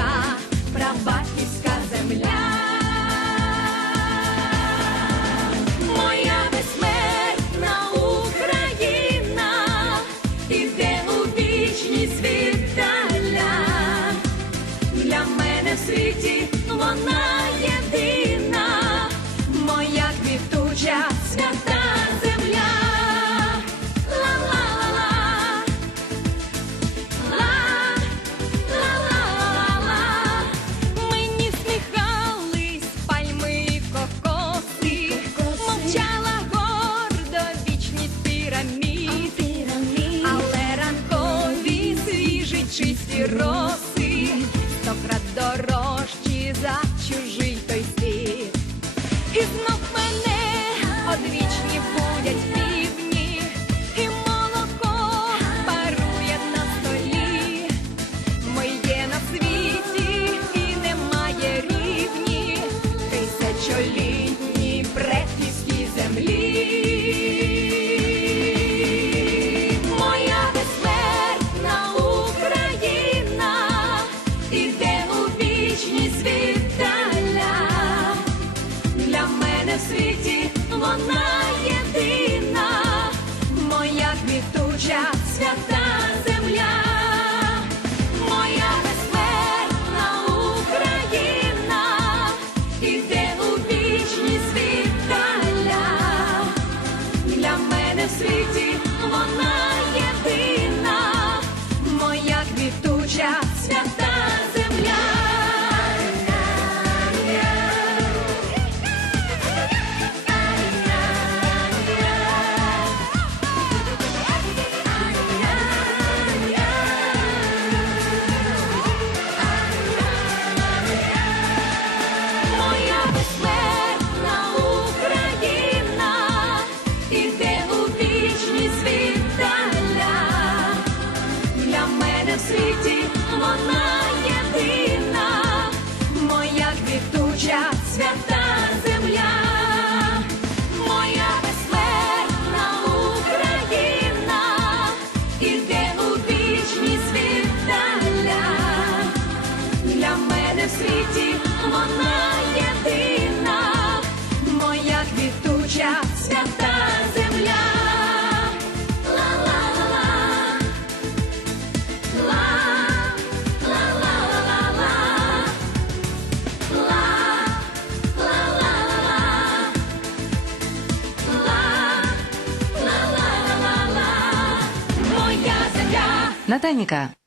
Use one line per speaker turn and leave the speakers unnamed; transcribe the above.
моя земля, моя безсмертна Україна, іде у вічність віддаля. Для мене в світі вона єдина, моя квітуча свята. чисті роси, стократ дорожчі за чужий той світ. І знов мене одвічні будять. світі, вона єдина. світі вона єдина, моя квітуча свята земля.
Натаніка.